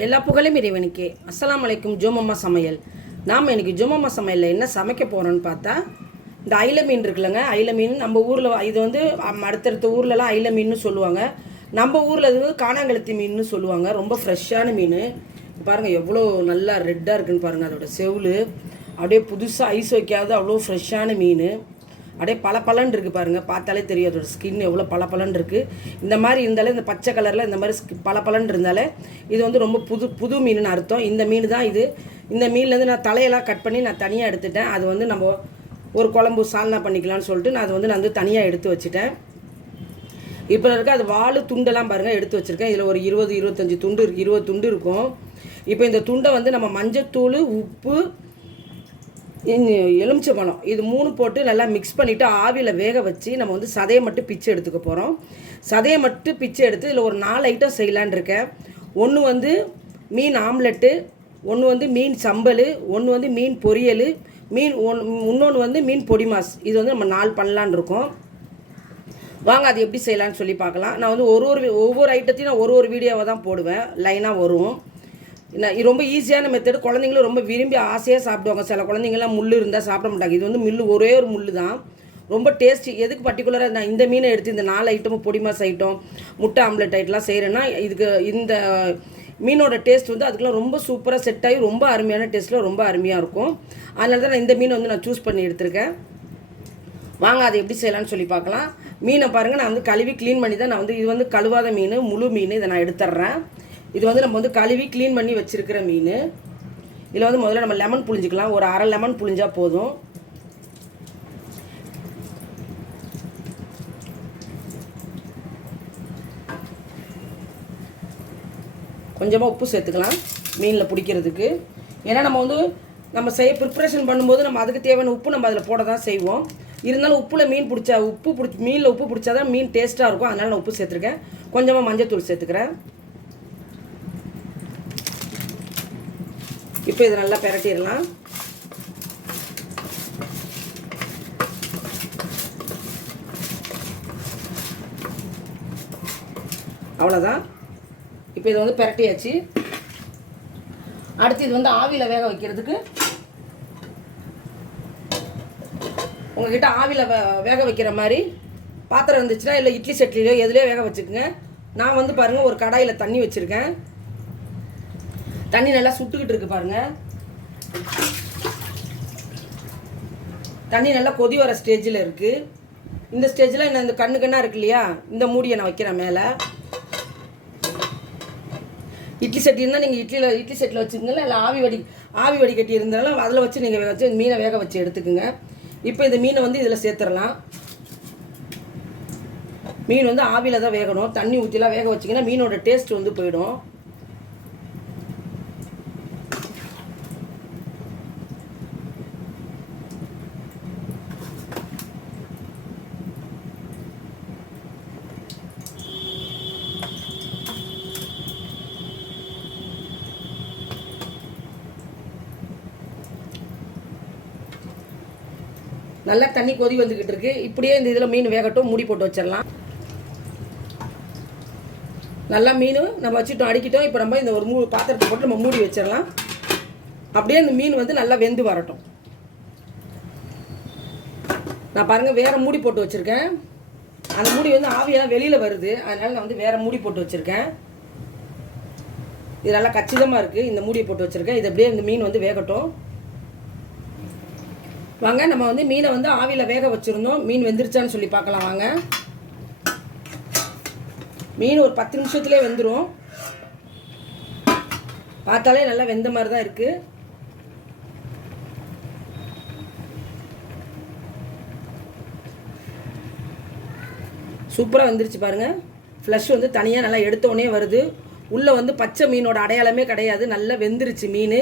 எல்லா புகழும் இறைவனுக்கே. அஸ்லாம் அலைக்கும் ஜோமம்மா சமையல். நாம் எனக்கு ஜோமம்மா சமையலில் என்ன சமைக்க போகிறோன்னு பார்த்தா இந்த ஐல மீன் இருக்குல்லங்க. ஐல மீன் நம்ம ஊரில் இது வந்து அடுத்தடுத்த ஊர்லலாம் ஐல மீன்னு சொல்லுவாங்க. நம்ம ஊரில் இது வந்து காணாங்கழுத்தி மீன் சொல்லுவாங்க. ரொம்ப ஃப்ரெஷ்ஷான மீன். பாருங்கள் எவ்வளோ நல்லா ரெட்டாக இருக்குன்னு பாருங்கள் அதோடய செவுளு. அப்படியே புதுசாக ஐஸ் வைக்காத அவ்வளோ ஃப்ரெஷ்ஷான மீன். அப்படியே பல பலன் இருக்குது பாருங்கள் பார்த்தாலே தெரியும் அதோட ஸ்கின் எவ்வளோ பல பலன் இருக்குது இந்த மாதிரி இருந்தாலே இந்த பச்சை கலரில் இந்த மாதிரி பல பலன் இருந்தாலே இது வந்து ரொம்ப புது புது மீனுன்னு அர்த்தம். இந்த மீன் தான் இது. இந்த மீன்லேருந்து நான் தலையெல்லாம் கட் பண்ணி நான் தனியாக எடுத்துட்டேன். அது வந்து நம்ம ஒரு குழம்பு சால்னா பண்ணிக்கலாம்னு சொல்லிட்டு நான் அது வந்து நான் வந்து தனியாக எடுத்து வச்சுட்டேன். இப்போ இருக்க அது வாழு துண்டெல்லாம் பாருங்கள் எடுத்து வச்சுருக்கேன். இதில் ஒரு இருபது இருபத்தஞ்சி துண்டு இருக்குது இருபது துண்டு இருக்கும். இப்போ இந்த துண்டை வந்து நம்ம மஞ்சத்தூள் உப்பு எலுமிச்சை பழம். இது மூணு போட்டு நல்லா மிக்ஸ் பண்ணிவிட்டு ஆவியில் வேக வச்சு நம்ம வந்து சதையை மட்டும் பிச்சு எடுத்துக்க போகிறோம் சதையை மட்டும் பிச்சு எடுத்து இதில் ஒரு நாலு ஐட்டம் செய்யலான்னு இருக்கேன். ஒன்று வந்து மீன் ஆம்லெட்டு ஒன்று வந்து மீன் சம்பல் ஒன்று வந்து மீன் பொரியல் மீன் ஒன் இன்னொன்று வந்து மீன் பொடி மாஸ். இது வந்து நம்ம நாள் பண்ணலான்னு இருக்கோம். வாங்க அது எப்படி செய்யலான்னு சொல்லி பார்க்கலாம். நான் வந்து ஒரு ஒரு ஒவ்வொரு ஐட்டத்தையும் நான் ஒரு ஒரு வீடியோவை தான் போடுவேன். லைனாக வரும். ரொம்ப ஈஸியான மெத்தடு குழந்தைங்களும் ரொம்ப விரும்பி ஆசையாக சாப்பிடுவாங்க. சில குழந்தைங்களாம் முள் இருந்தால் சாப்பிட மாட்டாங்க. இது வந்து மில்லு ஒரே ஒரு முள் தான். ரொம்ப டேஸ்ட்டு எதுக்கு பர்டிகுலராக நான் இந்த மீனை எடுத்து இந்த நாலு ஐட்டமும் பொடிமாஸ் ஐட்டம் முட்டை ஆம்லெட் ஐட்டம்லாம் செய்கிறேன்னா இதுக்கு இந்த மீனோட டேஸ்ட் வந்து அதுக்கெலாம் ரொம்ப சூப்பராக செட் ஆகி ரொம்ப அருமையான டேஸ்ட்டில் ரொம்ப அருமையாக இருக்கும். அதனால தான் நான் இந்த மீனை வந்து நான் சூஸ் பண்ணி எடுத்திருக்கேன். வாங்க அதை எப்படி செய்யலாம்னு சொல்லி பார்க்கலாம். மீனை பாருங்கள் நான் வந்து கழுவி க்ளீன் பண்ணி தான் நான் வந்து இது வந்து கழுவாத மீன் முழு மீன் இதை நான் எடுத்துட்றேன் இது வந்து நம்ம வந்து கழுவி க்ளீன் பண்ணி வச்சுருக்கிற மீன். இதில் வந்து முதல்ல நம்ம லெமன் புழிஞ்சிக்கலாம். ஒரு அரை லெமன் புழிஞ்சால் போதும். கொஞ்சமாக உப்பு சேர்த்துக்கலாம் மீனில் பிடிக்கிறதுக்கு. ஏன்னா நம்ம வந்து நம்ம செய்ய ப்ரிப்பரேஷன் பண்ணும்போது நம்ம அதுக்கு தேவையான உப்பு நம்ம அதில் போட தான் செய்வோம். இருந்தாலும் உப்பில் மீன் பிடிச்சா உப்பு பிடிச்சி மீனில் உப்பு பிடிச்சா தான் மீன் டேஸ்ட்டாக இருக்கும். அதனால் நான் உப்பு சேர்த்துருக்கேன். கொஞ்சமாக மஞ்சத்தூள் சேர்த்துக்கிறேன். இப்போ இதை நல்லா பெரட்டிடலாம். அவ்வளோதான் இப்போ இதை வந்து பெரட்டியாச்சு. அடுத்து இது வந்து ஆவியில் வேக வைக்கிறதுக்கு உங்ககிட்ட ஆவியில் வே வேக வைக்கிற மாதிரி பாத்திரம் இருந்துச்சுன்னா இல்லை இட்லி சட்லிலையோ எதுலேயோ வேக வச்சுக்கோங்க. நான் வந்து பாருங்கள் ஒரு கடாயில் தண்ணி வச்சுருக்கேன். தண்ணி நல்லா சுட்டுக்கிட்டு இருக்கு பாருங்கள் தண்ணி நல்லா கொதி வர ஸ்டேஜில் இருக்குது இந்த ஸ்டேஜில் என்ன இந்த கண்ணு கண்ணாக இருக்கு இல்லையா? இந்த மூடியை நான் வைக்கிறேன் மேலே. இட்லி சட்டி இருந்தால் நீங்கள் இட்லியில் இட்லி செட்டில் வச்சுக்கோங்களா இல்லை ஆவி வடி ஆவி வடிகட்டி இருந்தாலும் அதில் வச்சு நீங்கள் வச்சு மீனை வேக வச்சு எடுத்துக்கோங்க. இப்போ இந்த மீனை வந்து இதில் சேர்த்துடலாம். மீன் வந்து ஆவியில் தான் வேகணும். தண்ணி ஊற்றிலாம் வேக வச்சிங்கன்னா மீனோட டேஸ்ட் வந்து போயிடும். நல்லா தண்ணி கொதி வந்துக்கிட்டு இருக்கு. இப்படியே இந்த இதில் மீன் வேகட்டும் மூடி போட்டு வச்சிடலாம். நல்லா மீன் நம்ம வச்சுட்டோம் அடிக்கிட்டோம். இப்போ நம்ம இந்த ஒரு மூ பாத்திரத்தை போட்டு நம்ம மூடி வச்சிடலாம். அப்படியே இந்த மீன் வந்து நல்லா வெந்து வரட்டும். நான் பாருங்கள் வேறு மூடி போட்டு வச்சுருக்கேன். அந்த மூடி வந்து ஆவியெல்லாம் வெளியில் வருது. அதனால் நான் வந்து வேறு மூடி போட்டு வச்சுருக்கேன். இது நல்லா கச்சிதமாக இருக்குது இந்த மூடியை போட்டு வச்சுருக்கேன். இது அப்படியே இந்த மீன் வந்து வேகட்டும். வாங்க நம்ம வந்து மீனை வந்து ஆவியில் வேக வச்சுருந்தோம். மீன் வெந்துருச்சான்னு சொல்லி பார்க்கலாம் வாங்க. மீன் ஒரு பத்து நிமிஷத்துலேயே வெந்துடும் பார்த்தாலே நல்லா வெந்த மாதிரி தான் இருக்குது சூப்பராக வந்துருச்சு பாருங்கள் ஃப்ளஷ் வந்து தனியாக நல்லா எடுத்தோடனே வருது. உள்ளே வந்து பச்சை மீனோட அடையாளமே கிடையாது. நல்லா வெந்துருச்சு மீன்.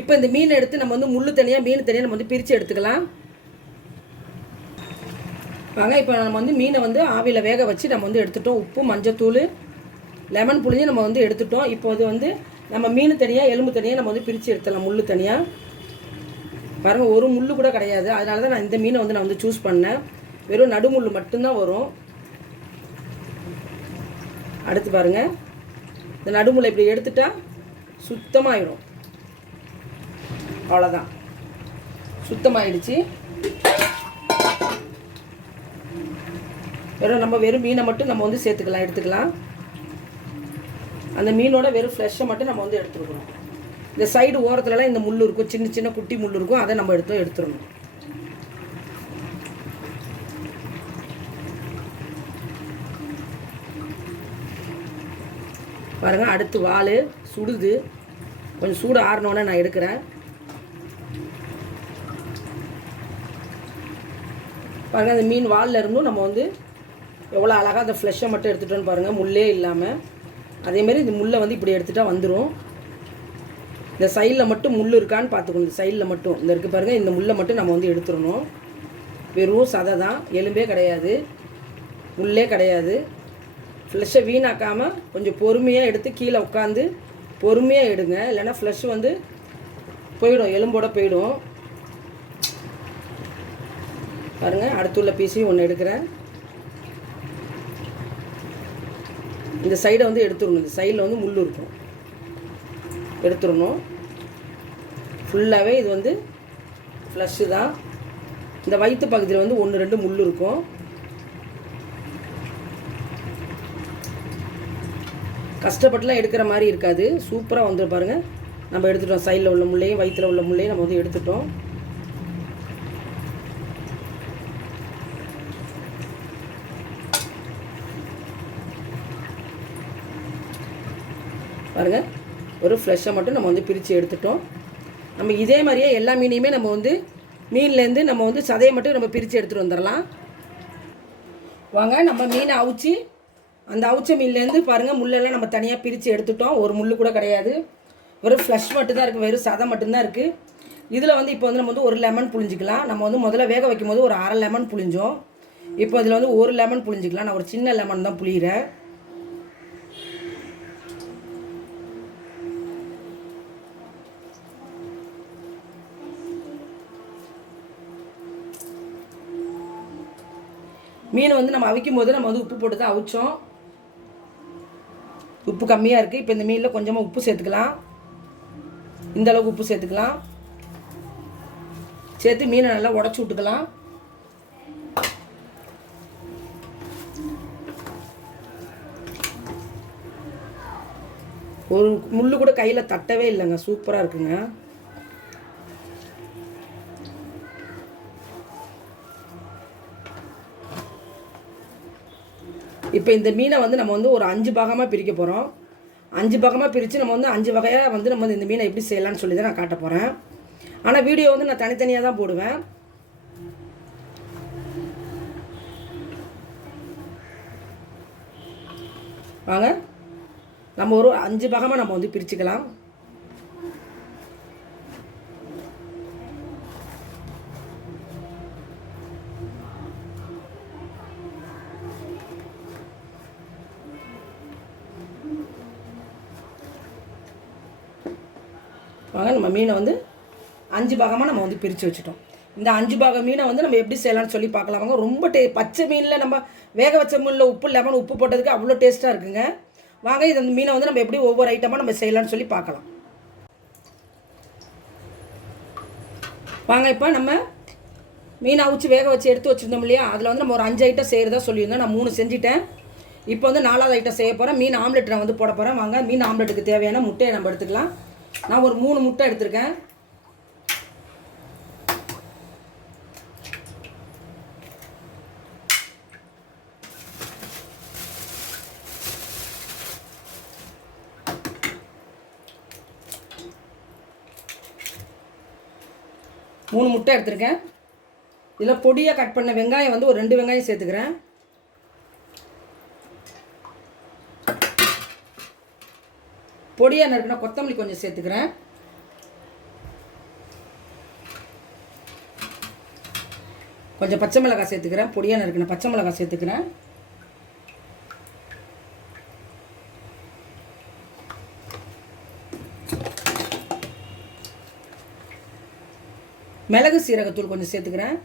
இப்போ இந்த மீனை எடுத்து நம்ம வந்து முள் தனியாக மீன் தனியாக நம்ம வந்து பிரித்து எடுத்துக்கலாம். வாங்க இப்போ நம்ம வந்து மீனை வந்து ஆவியில் வேக வச்சு நம்ம வந்து எடுத்துட்டோம். உப்பு மஞ்சத்தூள் லெமன் புளிஞ்சு நம்ம வந்து எடுத்துட்டோம். இப்போ இது வந்து நம்ம மீன் தனியாக எலும்பு தனியாக நம்ம வந்து பிரித்து எடுத்துடலாம் முள் தனியாக பாருங்கள் ஒரு முள் கூட கிடையாது. அதனால தான் நான் இந்த மீனை வந்து நான் வந்து சூஸ் பண்ணேன். வெறும் நடுமுள் மட்டும்தான் வரும். அடுத்து பாருங்கள் இந்த நடுமுளை இப்படி எடுத்துட்டா சுத்தமாயிடும் அவ்வளோதான் சுத்தமாயிடுச்சு. வெறும் நம்ம வெறும் மீனை மட்டும் நம்ம வந்து சேர்த்துக்கலாம் எடுத்துக்கலாம். அந்த மீனோட வெறும் ஃப்ரெஷ்ஷை மட்டும் நம்ம வந்து எடுத்துருக்கணும். இந்த சைடு ஓரத்துலலாம் இந்த முள் இருக்கும். சின்ன சின்ன குட்டி முள் இருக்கும். அதை நம்ம எடுத்து எடுத்துடணும். பாருங்கள் அடுத்து வால் சுடுது. கொஞ்சம் சூடு ஆறினோன்னே நான் எடுக்கிறேன். பாருங்கள் அந்த மீன் வாலில் இருந்தும் நம்ம வந்து எவ்வளோ அழகாக அந்த ஃப்ளெஷ்ஷை மட்டும் எடுத்துட்டோன்னு பாருங்கள் முள்ளே இல்லாமல் அதேமாரி இந்த முள்ளை வந்து இப்படி எடுத்துகிட்டா வந்துடும் இந்த சைடில் மட்டும் முள் இருக்கான்னு பார்த்துக்கணும் இந்த சைடில் மட்டும். இந்த இருக்குது பாருங்கள் இந்த முள்ளை மட்டும் நம்ம வந்து எடுத்துடணும். வெறும் சதை தான் எலும்பே கிடையாது. முள்ளே கிடையாது. ஃப்ளெஷ்ஷை வீணாக்காமல் கொஞ்சம் பொறுமையாக எடுத்து கீழே உட்காந்து பொறுமையாக எடுங்க. இல்லைன்னா ஃப்ளஷ் வந்து போயிடும் எலும்போட போயிடும். பாருங்கள் அடுத்துள்ள பீஸையும் ஒன்று எடுக்கிறேன். இந்த சைடை வந்து எடுத்துடணும். இந்த சைடில் வந்து முள் இருக்கும். எடுத்துடணும். ஃபுல்லாகவே இது வந்து ஃப்ளஷ்ஷு தான். இந்த வயிற்று பகுதியில் வந்து ஒன்று ரெண்டு முள் இருக்கும். கஷ்டப்பட்டுலாம் எடுக்கிற மாதிரி இருக்காது. சூப்பராக வந்து பாருங்கள் நம்ம எடுத்துட்டோம். சைடில் உள்ள முள்ளையும் வயிற்றில் உள்ள முள்ளையும் நம்ம வந்து எடுத்துட்டோம். பாருங்கள் ஒரு ஃப்ரெஷ்ஷாக மட்டும் நம்ம வந்து பிரித்து எடுத்துட்டோம். நம்ம இதே மாதிரியே எல்லா மீனையுமே நம்ம வந்து மீன்லேருந்து நம்ம வந்து சதையை மட்டும் நம்ம பிரித்து எடுத்துகிட்டு வந்துடலாம். வாங்க நம்ம மீனை அவிச்சு அந்த அவிச்ச மீன்லேருந்து பாருங்கள் முள்ளெல்லாம் நம்ம தனியாக பிரித்து எடுத்துட்டோம். ஒரு முள் கூட கிடையாது. வெறும் ஃப்ளஷ் மட்டும்தான் இருக்குது வெறும் சதம் மட்டும்தான் இருக்குது இதில் வந்து இப்போ வந்து நம்ம வந்து ஒரு லெமன் புழிஞ்சிக்கலாம். நம்ம வந்து முதல்ல வேக வைக்கும் போது ஒரு அரை லெமன் புழிஞ்சோம். இப்போ இதில் வந்து ஒரு லெமன் புழிஞ்சிக்கலாம். நான் ஒரு சின்ன லெமன் தான் புளிகிறேன் மீனை வந்து நம்ம அவிக்கும் போது நம்ம வந்து உப்பு போட்டு தான் அவிச்சோம். உப்பு கம்மியாக இருக்குது இப்போ இந்த மீனில் கொஞ்சமாக உப்பு சேர்த்துக்கலாம். இந்த அளவுக்கு உப்பு சேர்த்துக்கலாம். சேர்த்து மீனை நல்லா உடச்சி விட்டுக்கலாம். ஒரு முள் கூட கையில் தட்டவே இல்லைங்க. சூப்பராக இருக்குங்க. இப்போ இந்த மீனை வந்து நம்ம வந்து ஒரு அஞ்சு பாகமாக பிரிக்க போகிறோம் அஞ்சு பாகமாக பிரித்து நம்ம வந்து அஞ்சு வகையாக வந்து நம்ம வந்து இந்த மீனை எப்படி செய்யலாம்னு சொல்லி தான் நான் காட்ட போகிறேன் ஆனால் வீடியோ வந்து நான் தனித்தனியாக தான் போடுவேன். வாங்க. நம்ம ஒரு அஞ்சு பாகமாக நம்ம வந்து பிரிச்சுக்கலாம். வாங்க நம்ம மீனை வந்து அஞ்சு பாகமாக நம்ம வந்து பிரித்து வச்சுட்டோம். இந்த அஞ்சு பாக மீனை வந்து நம்ம எப்படி செய்யலாம்னு சொல்லி பார்க்கலாம். வாங்க ரொம்ப டே பச்சை மீனில் நம்ம வேக வச்ச மீனில் உப்பு லெமன் உப்பு போட்டதுக்கு அவ்வளோ டேஸ்ட்டாக இருக்குங்க. வாங்க இது அந்த மீனை வந்து நம்ம எப்படி ஒவ்வொரு ஐட்டமாக நம்ம செய்யலாம்னு சொல்லி பார்க்கலாம். வாங்க இப்போ நம்ம மீனை அவிச்சு வேக வச்சு எடுத்து வச்சுருந்தோம் இல்லையா? அதில் வந்து நம்ம ஒரு அஞ்சு ஐட்டம் செய்கிறதா சொல்லியிருந்தோம். நான் மூணு செஞ்சுட்டேன். இப்போ வந்து நாலாவது ஐட்டம் செய்ய போகிறேன் மீன் ஆம்லெட் நான் வந்து போட போகிறேன் வாங்க மீன் ஆம்லெட்டுக்கு தேவையான முட்டையை நம்ம எடுத்துக்கலாம். நான் ஒரு மூணு முட்டை எடுத்திருக்கேன். மூணு முட்டை எடுத்திருக்கேன். இதில் பொடியாக கட் பண்ண வெங்காயம் வந்து ஒரு ரெண்டு வெங்காயம் சேர்த்துக்கிறேன். பொடியாக நறுக்கின கொத்தமல்லி கொஞ்சம் சேர்த்துக்கிறேன். கொஞ்சம் பச்சை மிளகாய் சேர்த்துக்கிறேன். பொடியாக நறுக்கின பச்சை மிளகாய் சேர்த்துக்கிறேன். மிளகு சீரகத்தூள் கொஞ்சம் சேர்த்துக்கிறேன்.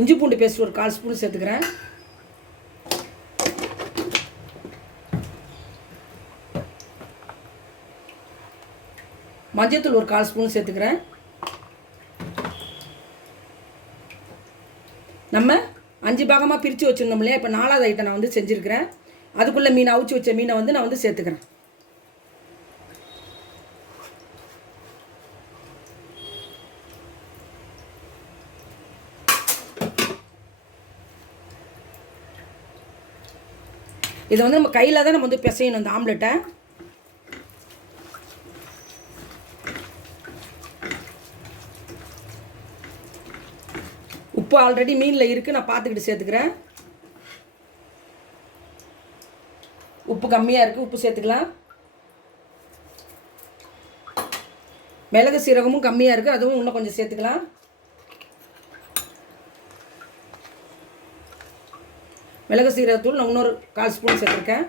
இஞ்சி பூண்டு பேஸ்ட் ஒரு கால் ஸ்பூன் சேர்த்துக்கிறேன். மஞ்சத்தூள் ஒரு கால் ஸ்பூன் சேர்த்துக்கிறேன். நம்ம அஞ்சு பாகமாக பிரித்து வச்சுருந்தோம் இல்லையா? இப்போ நாலாவது ஐட்டம் நான் வந்து செஞ்சுருக்கிறேன். அதுக்குள்ளே மீன் அவிச்சு வச்ச மீனை வந்து நான் வந்து சேர்த்துக்கிறேன். இதை வந்து நம்ம கையில் தான் நம்ம வந்து பிசையணும் இந்த ஆம்லெட்டை. உப்பு ஆல்ரெடி மீனில் இருக்குது நான் பார்த்துக்கிட்டு சேர்த்துக்கிறேன். உப்பு கம்மியாக இருக்குது உப்பு சேர்த்துக்கலாம். மிளகு சீரகமும் கம்மியாக இருக்குது அதுவும் இன்னும் கொஞ்சம் சேர்த்துக்கலாம். மிளகு சீரகத்தூள் நான் இன்னொரு கால் ஸ்பூன் சேர்த்துருக்கேன்.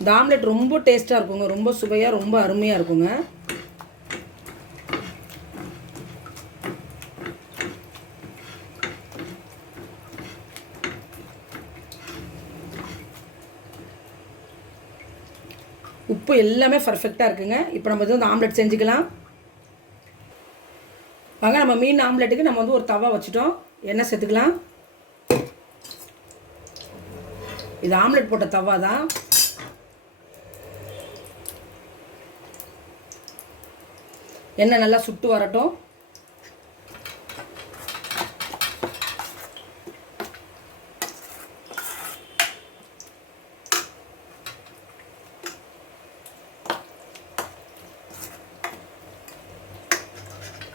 இந்த ஆம்லெட் ரொம்ப டேஸ்ட்டாக இருக்குங்க. ரொம்ப சுவையாக ரொம்ப அருமையாக இருக்குங்க. உப்பு எல்லாமே பர்ஃபெக்டாக இருக்குங்க. இப்போ நம்ம வந்து ஆம்லெட் செஞ்சுக்கலாம். வாங்க நம்ம மீன் ஆம்லெட்டுக்கு நம்ம வந்து ஒரு தவா வச்சுட்டோம். எண்ணெய் சேர்த்துக்கலாம். இது ஆம்லெட் போட்ட தவா தான். எண்ணெய் நல்லா சுட்டு வரட்டும்.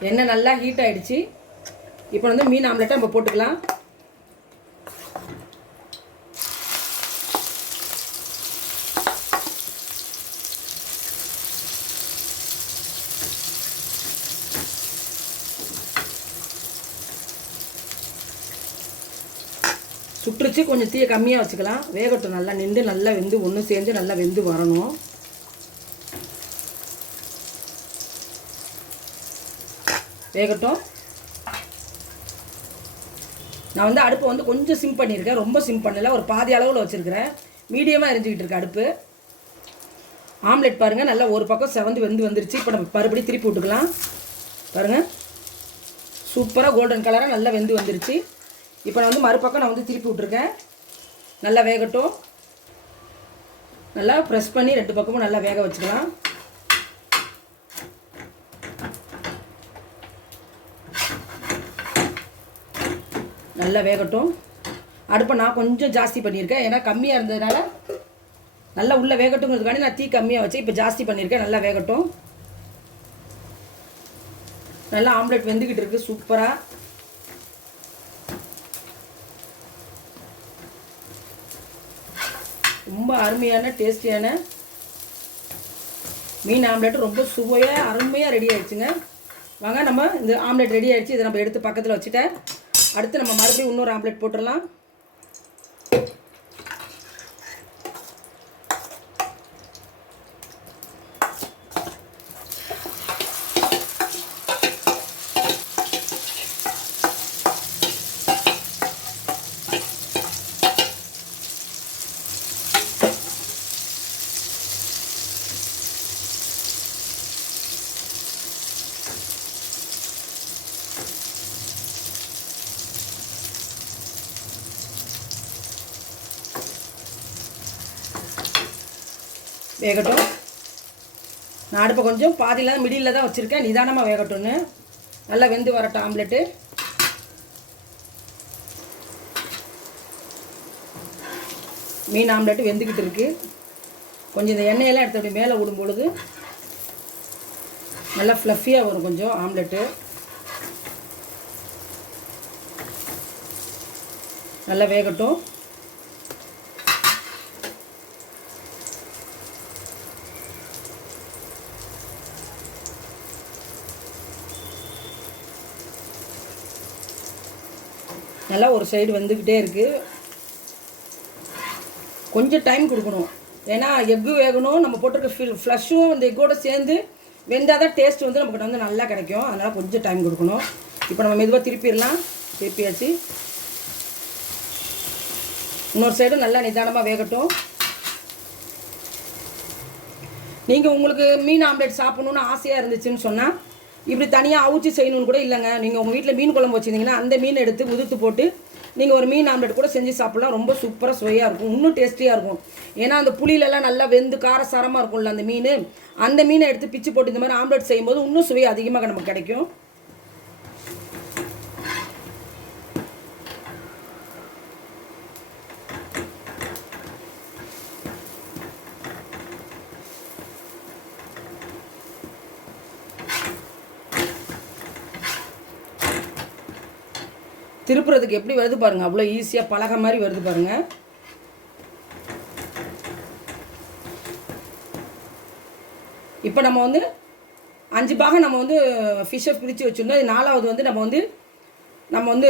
எண்ணெய் நல்லா ஹீட் ஆகிடுச்சு இப்போ வந்து மீன் ஆம்லெட்டை நம்ம போட்டுக்கலாம். சுட்டுருச்சு கொஞ்சம் தீயை கம்மியாக வச்சுக்கலாம். வேகட்டும் நல்லா நின்று நல்லா வெந்து ஒன்று சேர்ந்து நல்லா வெந்து வரணும். வேகட்டும். நான் வந்து அடுப்பை வந்து கொஞ்சம் சிம் பண்ணியிருக்கேன். ரொம்ப சிம் பண்ணலை. ஒரு பாதி அளவில் வச்சுருக்கிறேன். மீடியமாக எரிஞ்சிக்கிட்டு இருக்கு அடுப்பு. ஆம்லெட் பாருங்கள் நல்லா ஒரு பக்கம் செவந்து வெந்து வந்துருச்சு. இப்போ நம்ம மறுபடி திருப்பி விட்டுக்கலாம். பாருங்கள் சூப்பராக கோல்டன் கலராக நல்லா வெந்து வந்துருச்சு. இப்போ நான் வந்து மறுபக்கம் நான் வந்து திருப்பி விட்ருக்கேன் நல்லா வேகட்டும். நல்லா ப்ரெஸ் பண்ணி ரெண்டு பக்கமும் நல்லா வேக வச்சுக்கலாம். நல்லா வேகட்டும். அடுப்பை நான் கொஞ்சம் ஜாஸ்தி பண்ணியிருக்கேன். ஏன்னா கம்மியாக இருந்ததுனால நல்லா உள்ளே வேகட்டுங்கிறதுக்காண்டி நான் தீ கம்மியாக வச்சு இப்போ ஜாஸ்தி பண்ணியிருக்கேன். நல்லா வேகட்டும். நல்லா ஆம்லெட் வெந்துக்கிட்டு இருக்குது சூப்பராக ரொம்ப அருமையான டேஸ்டியான மீன் ஆம்லெட் ரொம்ப சுவையாக அருமையாக ரெடி ஆயிடுச்சுங்க. வாங்க நம்ம இந்த ஆம்லெட் ரெடி ஆகிடுச்சு இதை நம்ம எடுத்து பக்கத்தில் வச்சுட்டேன். அடுத்து நம்ம மறுபடியும் இன்னொரு ஆம்லெட் போட்டுடலாம். வேகட்டும். நான் அடுப்பை கொஞ்சம் பாதியில் மிடியில் தான் வச்சுருக்கேன். நிதானமாக வேகட்டும்னு. நல்லா வெந்து வரட்டும் ஆம்லெட்டு மீன் ஆம்லெட்டு வெந்துக்கிட்டு இருக்குது கொஞ்சம் இந்த எண்ணெயெல்லாம் எடுத்து அப்படி மேலே விடும் பொழுது நல்லா ஃப்ளஃபியாக வரும் கொஞ்சம் ஆம்லெட்டு நல்லா வேகட்டும். நல்லா ஒரு சைடு வந்துக்கிட்டே இருக்குது கொஞ்சம் டைம் கொடுக்கணும். ஏன்னா எக்கு வேகணும் நம்ம போட்டிருக்க ஃபில் ஃப்ளஷும் அந்த எக்கோட சேர்ந்து வெந்தால் தான் டேஸ்ட் வந்து நம்மக்கிட்ட வந்து நல்லா கிடைக்கும். அதனால் கொஞ்சம் டைம் கொடுக்கணும். இப்போ நம்ம மெதுவாக திருப்பிடலாம். திருப்பியாச்சு. இன்னொரு சைடும் நல்லா நிதானமாக வேகட்டும். நீங்கள் உங்களுக்கு மீன் ஆம்லேட் சாப்பிட்ணுன்னு ஆசையாக இருந்துச்சுன்னு சொன்னால் இப்படி தனியாக அவுச்சு செய்யணும்னு கூட இல்லைங்க. நீங்கள் உங்கள் வீட்டில் மீன் குழம்பு வச்சுருந்தீங்கன்னா அந்த மீன் எடுத்து உதுத்து போட்டு நீங்கள் ஒரு மீன் ஆம்லெட் கூட செஞ்சு சாப்பிட்லாம். ரொம்ப சூப்பராக சுவையாக இருக்கும். இன்னும் டேஸ்டியாக இருக்கும். ஏன்னா அந்த புளியிலலாம் நல்லா வெந்து காரசாரமாக இருக்கும்ல அந்த மீன். அந்த மீனை எடுத்து பிச்சு போட்டு இந்த மாதிரி ஆம்லெட் செய்யும்போது இன்னும் சுவை அதிகமாக நமக்கு கிடைக்கும். திருப்புறதுக்கு எப்படி வருது பாருங்க. அவ்வளோ ஈஸியாக பழக மாதிரி வருது பாருங்க. இப்போ நம்ம வந்து அஞ்சு பாகம் நம்ம வந்து ஃபிஷ்ஷை பிரித்து வச்சுருந்தோம். இது நாலாவது வந்து நம்ம வந்து நம்ம வந்து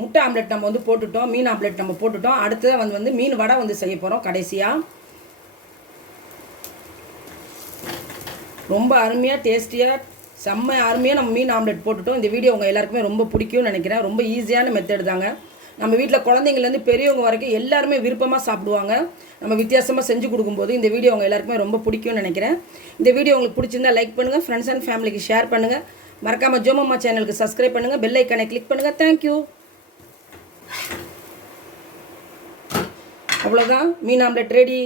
முட்டை ஆம்லெட் நம்ம வந்து போட்டுட்டோம். மீன் ஆம்லெட் நம்ம போட்டுட்டோம். அடுத்ததாக வந்து வந்து மீன் வடை வந்து செய்ய போகிறோம் கடைசியாக ரொம்ப அருமையாக டேஸ்டியாக செம்ம அருமையாக நம்ம மீன் ஆம்லெட் போட்டுட்டோம். இந்த வீடியோ உங்கள் எல்லாருக்குமே ரொம்ப பிடிக்கும்னு நினைக்கிறேன். ரொம்ப ஈஸியான மெத்தட் தாங்க. நம்ம வீட்டில் குழந்தைங்கள்லேருந்து பெரியவங்க வரைக்கும் எல்லாருமே விருப்பமாக சாப்பிடுவாங்க. நம்ம வித்தியாசமாக செஞ்சு கொடுக்கும்போது இந்த வீடியோ உங்கள் எல்லாருக்குமே ரொம்ப பிடிக்கும்னு நினைக்கிறேன். இந்த வீடியோ உங்களுக்கு பிடிச்சிருந்தா லைக் பண்ணுங்கள் ஃப்ரெண்ட்ஸ் அண்ட் ஃபேமிலிக்கு ஷேர் பண்ணுங்கள் மறக்காமல் ஜோமம்மா சேனலுக்கு சப்ஸ்கிரைப் பண்ணுங்கள் பெல் ஐக்கனை கிளிக் பண்ணுங்கள் தேங்க்யூ அவ்வளோதான் மீன் ஆம்லெட் ரெடி